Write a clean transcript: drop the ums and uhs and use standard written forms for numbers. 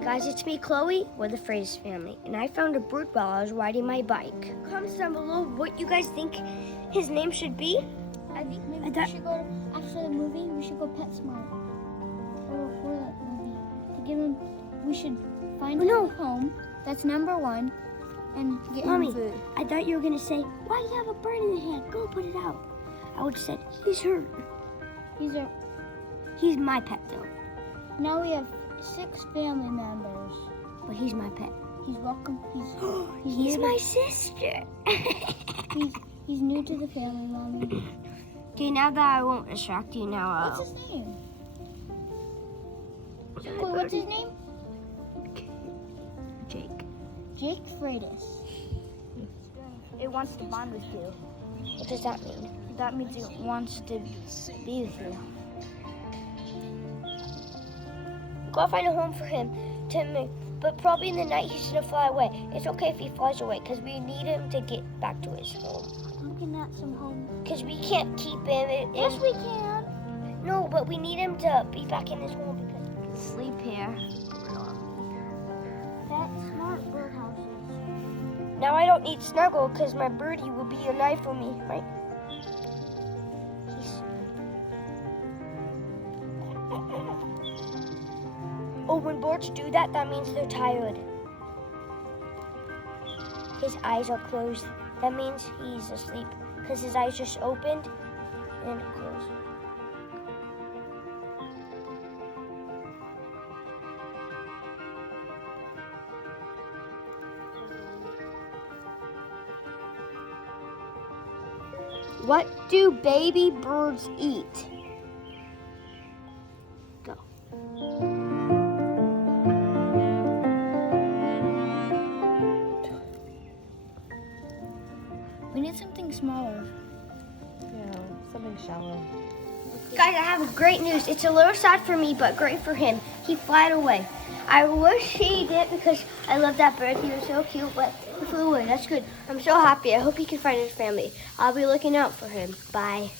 guys, it's me, Chloe. We're the Freitas family, and I found a bird while I was riding my bike. Comment down below what you guys think his name should be. I think maybe we should go, after the movie, we should go PetSmart. Or before that movie. To give him, we should find him a home. That's number one. And get him food. I thought you were going to say, why do you have a bird in the hand? Go put it out. I would have said, he's hurt. He's my pet, though. Now we have 6 family members. But he's my pet. He's welcome. He's my sister. he's new to the family, Mommy. Okay, now that I won't distract you now. What's his name? What's his name? Jake. Jake Freitas. It wants to bond with you. What does that mean? That means it wants to be with you. Go find a home for him, but probably in the night he's gonna fly away. It's okay if he flies away, because we need him to get back to his home. I'm getting at some home. Because we can't keep him. Yes, we can. No, but we need him to be back in his home because he can sleep here. PetSmart birdhouses. Now I don't need Snuggle because my birdie will be a knife for me, right? Oh, when birds do that, that means they're tired. His eyes are closed. That means he's asleep because his eyes just opened and closed. What do baby birds eat? Go. We need something smaller. Yeah, something shallow. Guys, I have great news. It's a little sad for me, but great for him. He flew away. I wish he did because I love that bird. He was so cute, but he flew away. That's good. I'm so happy. I hope he can find his family. I'll be looking out for him. Bye.